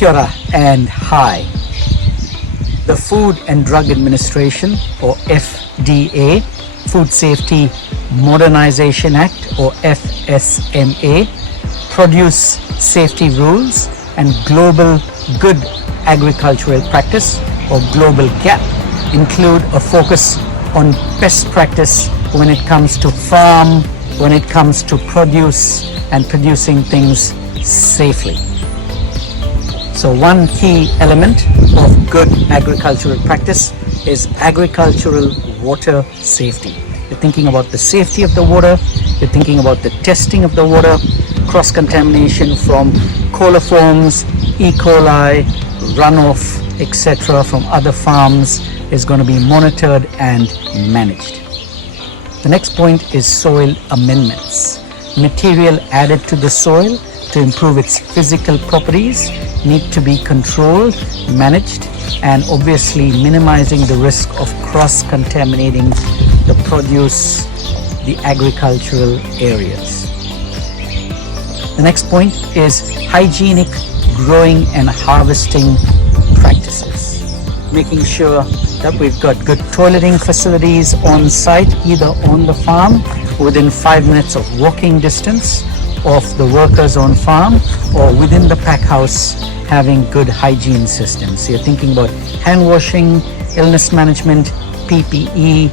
Kia ora and hi. The Food and Drug Administration, or FDA, Food Safety Modernization Act, or FSMA, Produce Safety Rules, and Global Good Agricultural Practice, or GlobalG.A.P, include a focus on best practice when it comes to farm, when it comes to produce and producing things safely. So one key element of good agricultural practice is agricultural water safety. You're thinking about the safety of the water, you're thinking about the testing of the water, cross-contamination from coliforms, E. coli, runoff, etc. from other farms is going to be monitored and managed. The next point is soil amendments. Material added to the soil to improve its physical properties need to be controlled, managed, and obviously minimizing the risk of cross-contaminating the produce, the agricultural areas. The next point is hygienic growing and harvesting practices. Making sure that we've got good toileting facilities on site, either on the farm within 5 minutes of walking distance of the workers on farm, or within the pack house having good hygiene systems. So you're thinking about hand washing, illness management, PPE,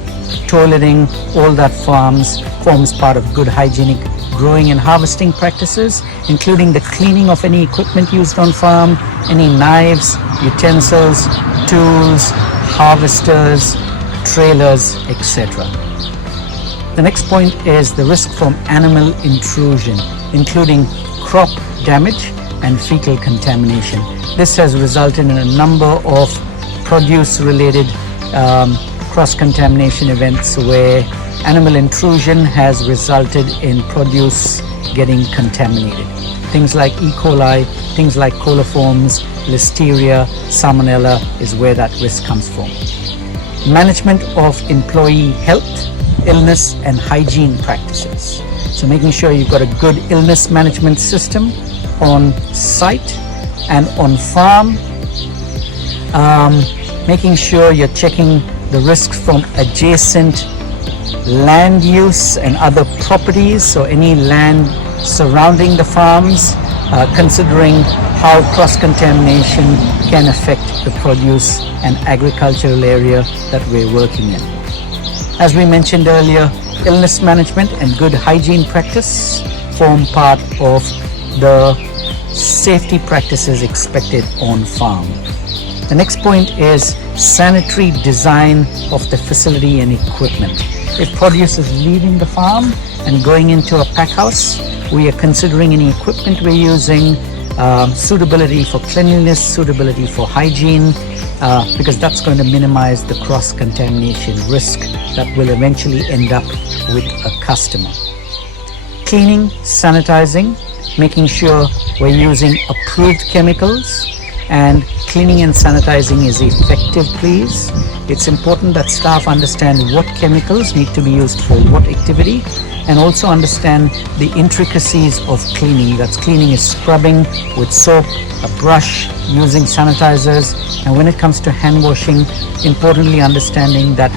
toileting, all that forms part of good hygienic growing and harvesting practices, including the cleaning of any equipment used on farm, any knives, utensils, tools, harvesters, trailers, etc. The next point is the risk from animal intrusion, including crop damage and fecal contamination. This has resulted in a number of produce-related cross-contamination events where animal intrusion has resulted in produce getting contaminated. Things like E. coli, things like coliforms, listeria, salmonella is where that risk comes from. Management of employee health, illness and hygiene practices. So making sure you've got a good illness management system on site and on farm. Making sure you're checking the risks from adjacent land use and other properties, so any land surrounding the farms, considering how cross-contamination can affect the produce and agricultural area that we're working in. As we mentioned earlier, illness management and good hygiene practice form part of the safety practices expected on farm. The next point is sanitary design of the facility and equipment. If produce is leaving the farm and going into a pack house, we are considering any equipment we're using, suitability for cleanliness, suitability for hygiene, because that's going to minimize the cross-contamination risk that will eventually end up with a customer. Cleaning, sanitizing, making sure we're using approved chemicals, and cleaning and sanitizing is effective, please. It's important that staff understand what chemicals need to be used for what activity, and also understand the intricacies of cleaning. That's cleaning is scrubbing with soap, a brush, using sanitizers, and when it comes to hand washing, importantly understanding that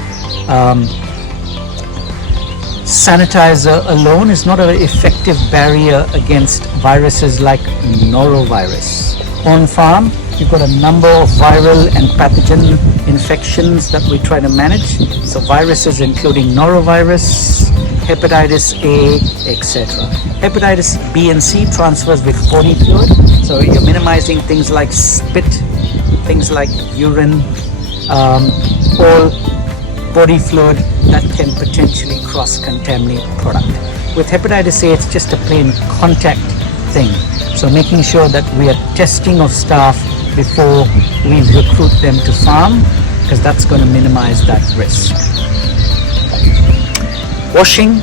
sanitizer alone is not an effective barrier against viruses like norovirus. On farm, you've got a number of viral and pathogen infections that we try to manage. So viruses including norovirus, hepatitis A, etc. Hepatitis B and C transfers with body fluid. So you're minimizing things like spit, things like urine, all body fluid that can potentially cross-contaminate product. With hepatitis A, it's just a plain contact thing. So making sure that we are testing of staff before we recruit them to farm, because that's going to minimize that risk. Washing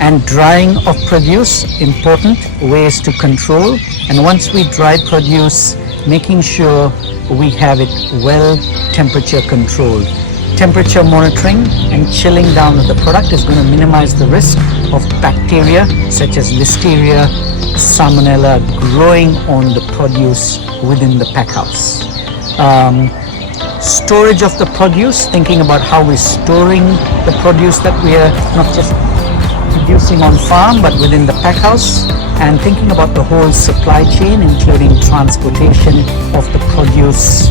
and drying of produce, important ways to control. And once we dry produce, making sure we have it well temperature controlled. Temperature monitoring and chilling down of the product is going to minimize the risk of bacteria such as Listeria, Salmonella growing on the produce within the packhouse. Storage of the produce, thinking about how we're storing the produce that we are not just producing on farm but within the packhouse, and thinking about the whole supply chain, including transportation of the produce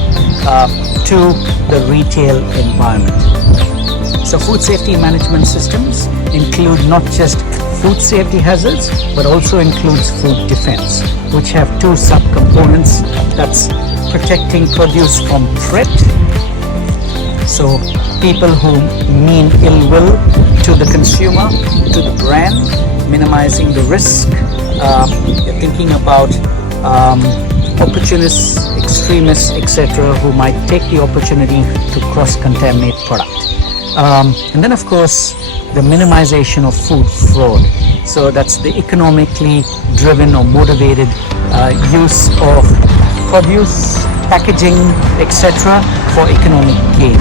to the retail environment. So food safety management systems include not just food safety hazards but also includes food defense, which have two subcomponents. That's protecting produce from threat, so people who mean ill will to the consumer, to the brand, minimizing the risk. You're thinking about opportunists, extremists, etc., who might take the opportunity to cross-contaminate product. And then, of course, the minimization of food fraud. So that's the economically driven or motivated use of produce, packaging, etc., for economic gain.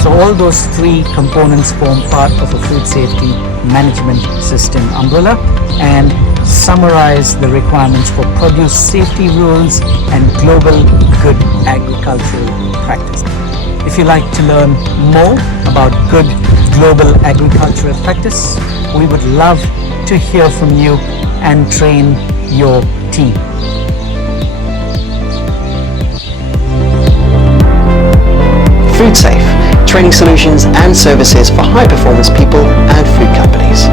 So all those three components form part of a food safety management system umbrella and summarize the requirements for produce safety rules and global good agricultural practice. If you'd like to learn more about good global agricultural practice, we would love to hear from you and train your team. Food Safe, training solutions and services for high performance people and food companies.